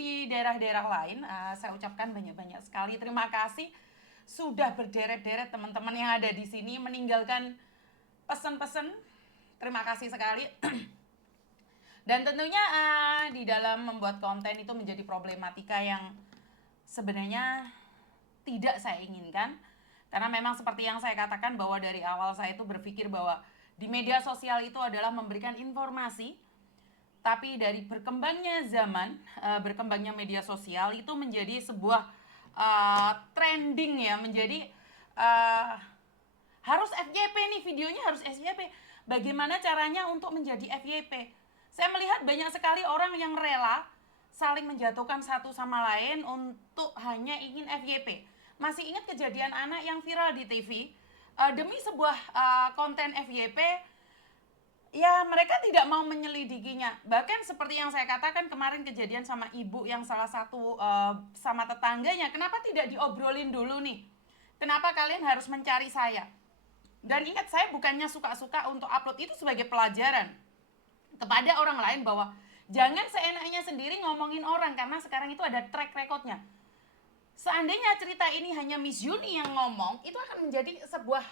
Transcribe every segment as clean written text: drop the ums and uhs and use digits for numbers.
di daerah-daerah lain, saya ucapkan banyak-banyak sekali terima kasih sudah berderet-deret teman-teman yang ada di sini meninggalkan pesan-pesan. Terima kasih sekali. Dan tentunya di dalam membuat konten itu menjadi problematika yang sebenarnya tidak saya inginkan. Karena memang seperti yang saya katakan bahwa dari awal saya itu berpikir bahwa di media sosial itu adalah memberikan informasi. Tapi dari berkembangnya zaman, berkembangnya media sosial itu menjadi sebuah trending ya, menjadi harus FYP nih, videonya harus FYP. Bagaimana caranya untuk menjadi FYP? Saya melihat banyak sekali orang yang rela saling menjatuhkan satu sama lain untuk hanya ingin FYP. Masih ingat kejadian anak yang viral di TV? Demi sebuah konten FYP, ya mereka tidak mau menyelidikinya. Bahkan seperti yang saya katakan kemarin kejadian sama ibu yang salah satu sama tetangganya. Kenapa tidak diobrolin dulu nih? Kenapa kalian harus mencari saya? Dan ingat, saya bukannya suka-suka untuk upload itu sebagai pelajaran kepada orang lain bahwa jangan seenaknya sendiri ngomongin orang, karena sekarang itu ada track recordnya. Seandainya cerita ini hanya Miss Yuni yang ngomong, itu akan menjadi sebuah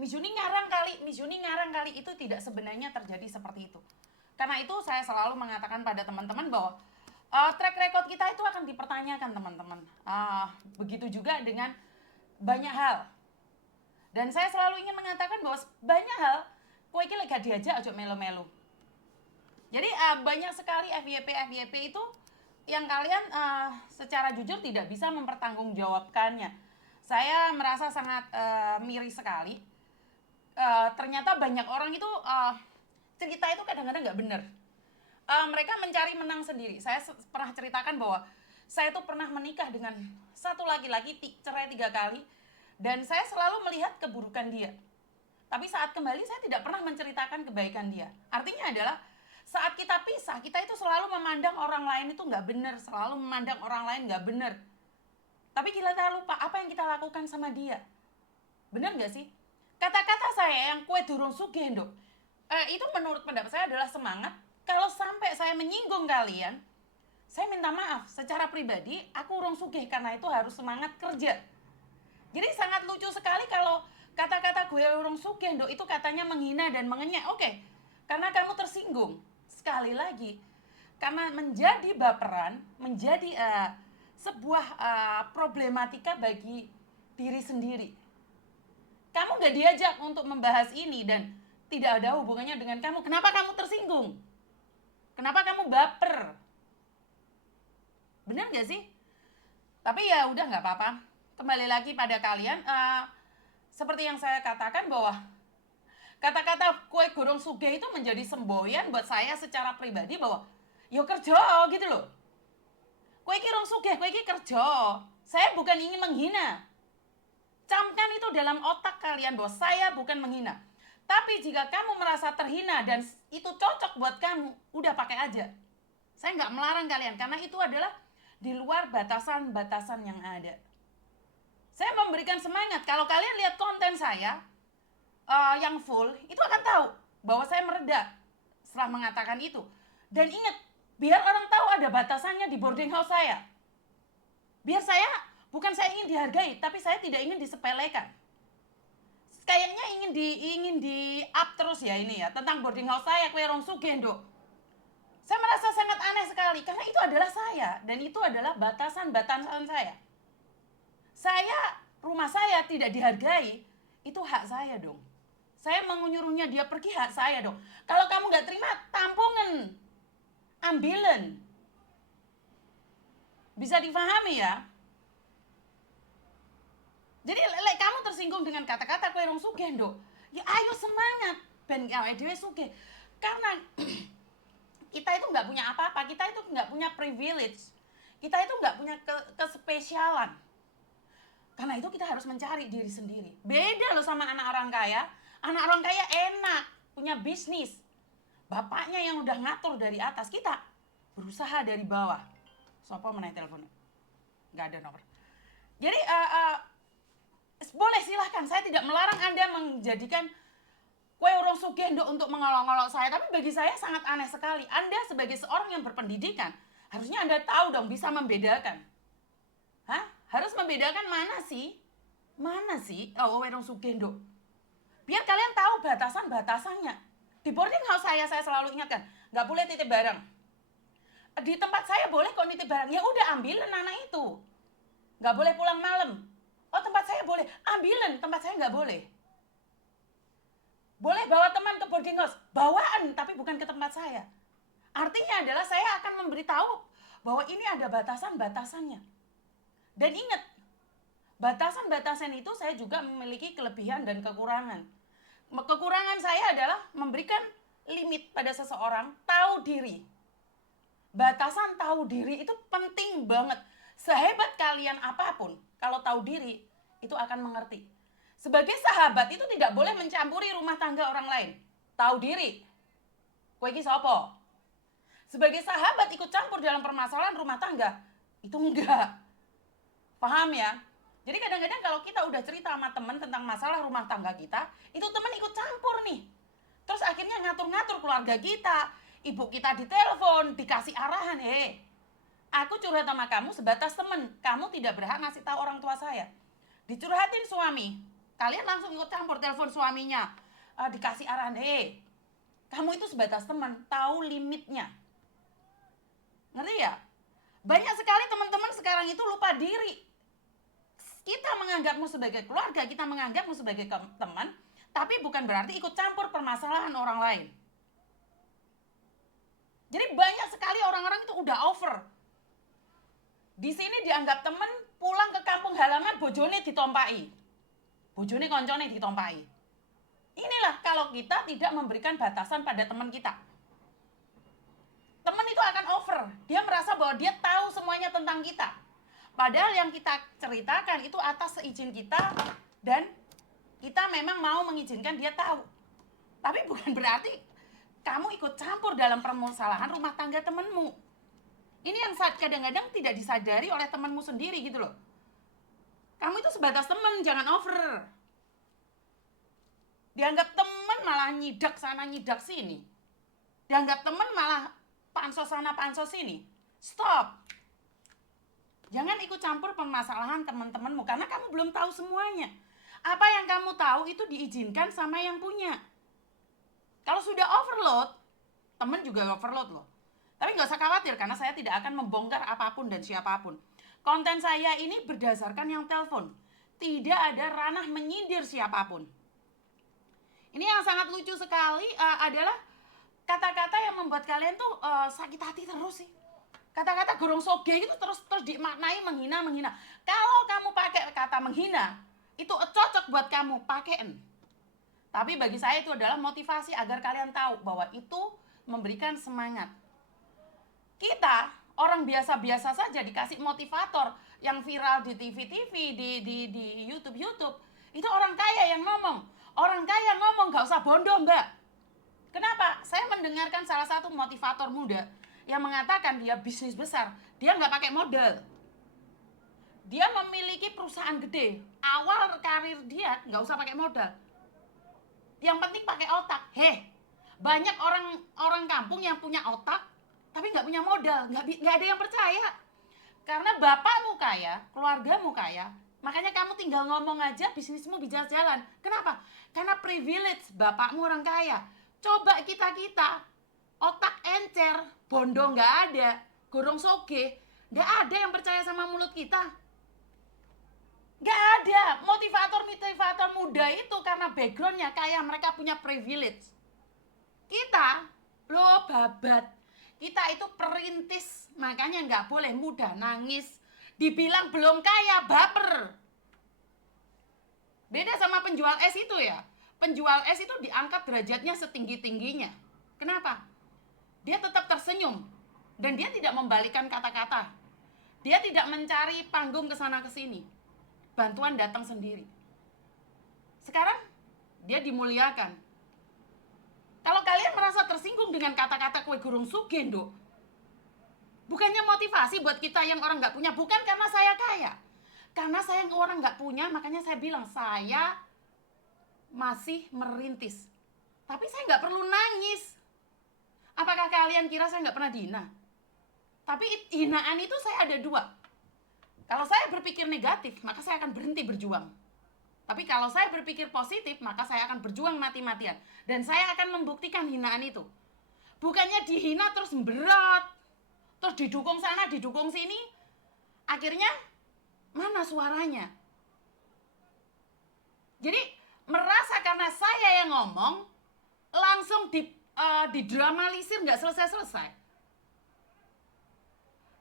Miss Yuni ngarang kali, itu tidak sebenarnya terjadi seperti itu. Karena itu saya selalu mengatakan pada teman-teman bahwa track record kita itu akan dipertanyakan teman-teman. Begitu juga dengan banyak hal. Dan saya selalu ingin mengatakan bahwa banyak hal kowe iki lek gak diajak aja melo-melo. Jadi banyak sekali FYP itu yang kalian secara jujur tidak bisa mempertanggungjawabkannya. Saya merasa sangat miris sekali. Ternyata banyak orang itu cerita itu kadang-kadang nggak benar. Mereka mencari menang sendiri. Saya pernah ceritakan bahwa saya tuh pernah menikah dengan satu laki-laki, cerai 3 kali, dan saya selalu melihat keburukan dia. Tapi saat kembali saya tidak pernah menceritakan kebaikan dia. Artinya adalah saat kita pisah, kita itu selalu memandang orang lain itu nggak benar, selalu memandang orang lain nggak benar. Tapi kita lupa apa yang kita lakukan sama dia. Benar nggak sih? Kata-kata saya yang kue durung sugih, Nduk, itu menurut pendapat saya adalah semangat. Kalau sampai saya menyinggung kalian, saya minta maaf secara pribadi, aku urung sugih karena itu harus semangat kerja. Jadi sangat lucu sekali kalau kata-kata gue urung sugih, Nduk, itu katanya menghina dan mengenyek. Oke, karena kamu tersinggung. Sekali lagi, karena menjadi baperan, menjadi sebuah problematika bagi diri sendiri. Kamu gak diajak untuk membahas ini dan tidak ada hubungannya dengan kamu. Kenapa kamu tersinggung? Kenapa kamu baper? Benar gak sih? Tapi ya udah gak apa-apa. Kembali lagi pada kalian. Seperti yang saya katakan bahwa kata-kata kue gorong sugih itu menjadi semboyan buat saya secara pribadi bahwa yo kerja gitu loh. Kue iki rong sugih, kue iki kerja. Saya bukan ingin menghina. Camkan itu dalam otak kalian bahwa saya bukan menghina. Tapi jika kamu merasa terhina dan itu cocok buat kamu, udah pakai aja. Saya nggak melarang kalian karena itu adalah di luar batasan-batasan yang ada. Saya memberikan semangat. Kalau kalian lihat konten saya yang full, itu akan tahu bahwa saya mereda setelah mengatakan itu. Dan ingat, biar orang tahu ada batasannya di boarding house saya. Biar saya bukan saya ingin dihargai, tapi saya tidak ingin disepelekan. Kayaknya ingin di up terus ya ini ya tentang boarding house saya, kue rong sugih, Nduk. Saya merasa sangat aneh sekali karena itu adalah saya dan itu adalah batasan-batasan saya. Rumah saya tidak dihargai, itu hak saya dong. Saya menyuruhnya dia pergi, hak saya dong. Kalau kamu nggak terima, tampungan, ambilen. Bisa difahami ya? Jadi kamu tersinggung dengan kata-kata kue rong sugih, Nduk. Ya ayo semangat ben awake dhewe sugih. Karena kita itu nggak punya apa-apa, kita itu nggak punya privilege. Kita itu nggak punya kespesialan. Karena itu kita harus mencari diri sendiri. Beda loh sama anak orang kaya. Anak orang kaya enak, punya bisnis. Bapaknya yang udah ngatur dari atas, kita berusaha dari bawah. Sopo menaik teleponnya? Nggak ada nomor. Jadi boleh silahkan, saya tidak melarang Anda menjadikan kue urung sugih, Nduk, untuk mengolok-olok saya. Tapi bagi saya sangat aneh sekali. Anda sebagai seorang yang berpendidikan, Harusnya Anda tahu dong, bisa membedakan. Hah? Harus membedakan mana sih? Mana sih? Oh, werong sugendo. Biar kalian tahu batasan-batasannya. Di boarding house saya selalu ingatkan, nggak boleh titip barang. Di tempat saya boleh kok nitip barang. Ya udah ambilin anak itu. Nggak boleh pulang malam. Oh tempat saya boleh. Ambilin, tempat saya nggak boleh. Boleh bawa teman ke boarding house. Bawaan, tapi bukan ke tempat saya. Artinya adalah saya akan memberitahu bahwa ini ada batasan-batasannya. Dan ingat, batasan-batasan itu saya juga memiliki kelebihan dan kekurangan. Kekurangan saya adalah memberikan limit pada seseorang, tahu diri. Batasan tahu diri itu penting banget. Sehebat kalian apapun, kalau tahu diri, itu akan mengerti. Sebagai sahabat itu tidak boleh mencampuri rumah tangga orang lain. Tahu diri. Kowe iki sapa? Sebagai sahabat ikut campur dalam permasalahan rumah tangga, itu enggak. Paham ya? Jadi kadang-kadang kalau kita udah cerita sama teman tentang masalah rumah tangga kita, itu teman ikut campur nih. Terus akhirnya ngatur-ngatur keluarga kita, ibu kita ditelepon, dikasih arahan, aku curhat sama kamu sebatas teman, kamu tidak berhak ngasih tahu orang tua saya. Dicurhatin suami, kalian langsung ikut campur, telepon suaminya, dikasih arahan, kamu itu sebatas teman, tahu limitnya. Ngerti ya? Banyak sekali teman-teman sekarang itu lupa diri. Kita menganggapmu sebagai keluarga, kita menganggapmu sebagai teman, tapi bukan berarti ikut campur permasalahan orang lain. Jadi banyak sekali orang-orang itu udah over. Di sini dianggap teman, pulang ke kampung halaman bojone ditompai. Bojone koncone ditompai. Inilah kalau kita tidak memberikan batasan pada teman kita. Teman itu akan over. Dia merasa bahwa dia tahu semuanya tentang kita. Padahal yang kita ceritakan itu atas seizin kita dan kita memang mau mengizinkan dia tahu. Tapi bukan berarti kamu ikut campur dalam permasalahan rumah tangga temanmu. Ini yang kadang-kadang tidak disadari oleh temanmu sendiri gitu loh. Kamu itu sebatas teman, jangan over. Dianggap teman malah nyidak sana nyidak sini. Dianggap teman malah pansos sana pansos sini. Stop. Jangan ikut campur permasalahan teman-temanmu karena kamu belum tahu semuanya. Apa yang kamu tahu itu diizinkan sama yang punya. Kalau sudah overload, teman juga overload loh. Tapi nggak usah khawatir karena saya tidak akan membongkar apapun dan siapapun. Konten saya ini berdasarkan yang telepon. Tidak ada ranah menyindir siapapun. Ini yang sangat lucu sekali adalah kata-kata yang membuat kalian tuh sakit hati terus sih. Kata-kata gorong soge itu terus dimaknai menghina. Kalau kamu pakai kata menghina, itu cocok buat kamu, pakein. Tapi bagi saya itu adalah motivasi agar kalian tahu bahwa itu memberikan semangat. Kita, orang biasa-biasa saja dikasih motivator yang viral di TV-TV, di YouTube, itu orang kaya yang ngomong. Orang kaya ngomong, gak usah bodoh mbak. Kenapa? Saya mendengarkan salah satu motivator muda yang mengatakan dia bisnis besar, dia nggak pakai modal. Dia memiliki perusahaan gede. Awal karir dia nggak usah pakai modal. Yang penting pakai otak. Banyak orang kampung yang punya otak, tapi nggak punya modal, nggak ada yang percaya. Karena bapakmu kaya, keluargamu kaya, makanya kamu tinggal ngomong aja bisnismu bisa jalan. Kenapa? Karena privilege, bapakmu orang kaya. Coba kita otak encer, bondo nggak ada, gorong soge, nggak ada yang percaya sama mulut kita. Nggak ada. Motivator muda itu karena backgroundnya kaya, mereka punya privilege. Kita, lo babat, kita itu perintis, makanya nggak boleh mudah nangis. Dibilang belum kaya, baper. Beda sama penjual es itu ya. Penjual es itu diangkat derajatnya setinggi-tingginya. Kenapa? Dia tetap tersenyum dan dia tidak membalikkan kata-kata. Dia tidak mencari panggung ke sana ke sini. Bantuan datang sendiri. Sekarang dia dimuliakan. Kalau kalian merasa tersinggung dengan kata-kata kue gurung sugendo, bukannya motivasi buat kita yang orang nggak punya, bukan karena saya kaya. Karena saya yang orang nggak punya, makanya saya bilang saya masih merintis. Tapi saya nggak perlu nangis. Apakah kalian kira saya nggak pernah dihina? Tapi hinaan itu saya ada dua. Kalau saya berpikir negatif, maka saya akan berhenti berjuang. Tapi kalau saya berpikir positif, maka saya akan berjuang mati-matian. Dan saya akan membuktikan hinaan itu. Bukannya dihina terus berat, terus didukung sana, didukung sini. Akhirnya, mana suaranya? Jadi, merasa karena saya yang ngomong, langsung didramalisir, nggak selesai-selesai.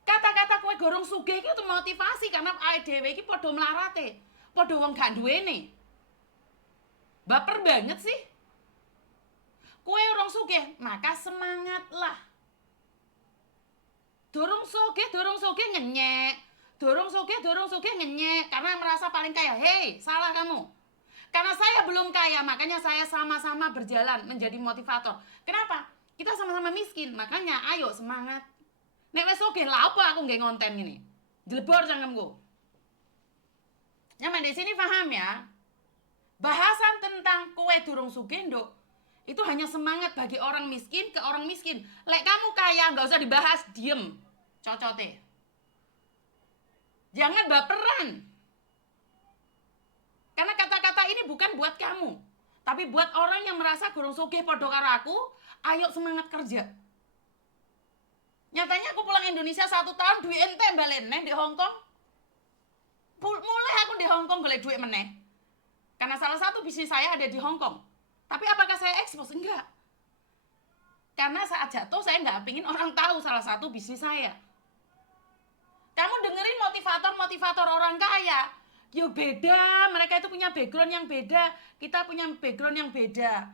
Kata-kata kowe gorong sugih itu motivasi karena awake dhewe iki padha mlarate, padha wong gak duwene. Baper banget sih. Kowe urung sugih, maka semangatlah. Durung sugih ngenyek. Durung sugih ngenyek karena merasa paling kaya. Hei, salah kamu. Karena saya belum kaya, makanya saya sama-sama berjalan menjadi motivator. Kenapa? Kita sama-sama miskin, makanya ayo semangat. Nek wis sugih lha apa aku nggih ngonten ngene. Jlebor cangkemku. Nyaman di sini paham ya? Bahasan tentang kowe durung sugih, Nduk, itu hanya semangat bagi orang miskin ke orang miskin. Lek kamu kaya nggak usah dibahas, diem. Cocote. Jangan baperan. Karena kata-kata ini bukan buat kamu, tapi buat orang yang merasa durung sugih padha karo aku, ayo semangat kerja. Nyatanya aku pulang Indonesia 1 tahun, duit ente balen neh di Hong Kong. Mulai aku di Hong Kong golek duit meneh. Karena salah satu bisnis saya ada di Hong Kong. Tapi apakah saya ekspos? Enggak. Karena saat jatuh saya nggak pingin orang tahu salah satu bisnis saya. Kamu dengerin motivator-motivator orang kaya. Yo beda, mereka itu punya background yang beda. Kita punya background yang beda.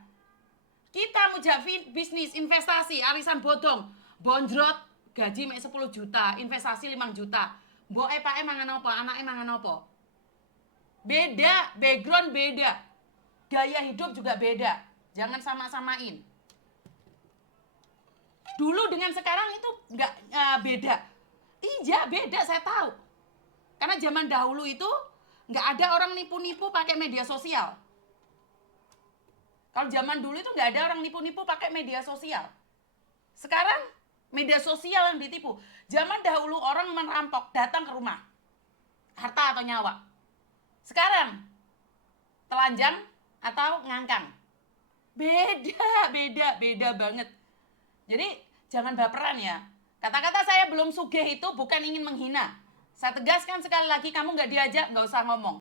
Kita mujak bisnis, investasi, arisan bodong. Bonjrot, gaji mek 10 juta, investasi 5 juta. Mbok pake mangan apa, anake mangan apa. Beda, background beda. Gaya hidup juga beda. Jangan sama-samain. Dulu dengan sekarang itu enggak beda. Iya, beda, saya tahu. Karena zaman dahulu itu enggak ada orang nipu-nipu pakai media sosial. Kalau zaman dulu itu enggak ada orang nipu-nipu pakai media sosial. Sekarang media sosial yang ditipu. Zaman dahulu orang merampok, datang ke rumah. Harta atau nyawa. Sekarang telanjang atau ngangkang. Beda banget. Jadi jangan baperan ya. Kata-kata saya belum sugih itu bukan ingin menghina. Saya tegaskan sekali lagi, kamu nggak diajak, nggak usah ngomong.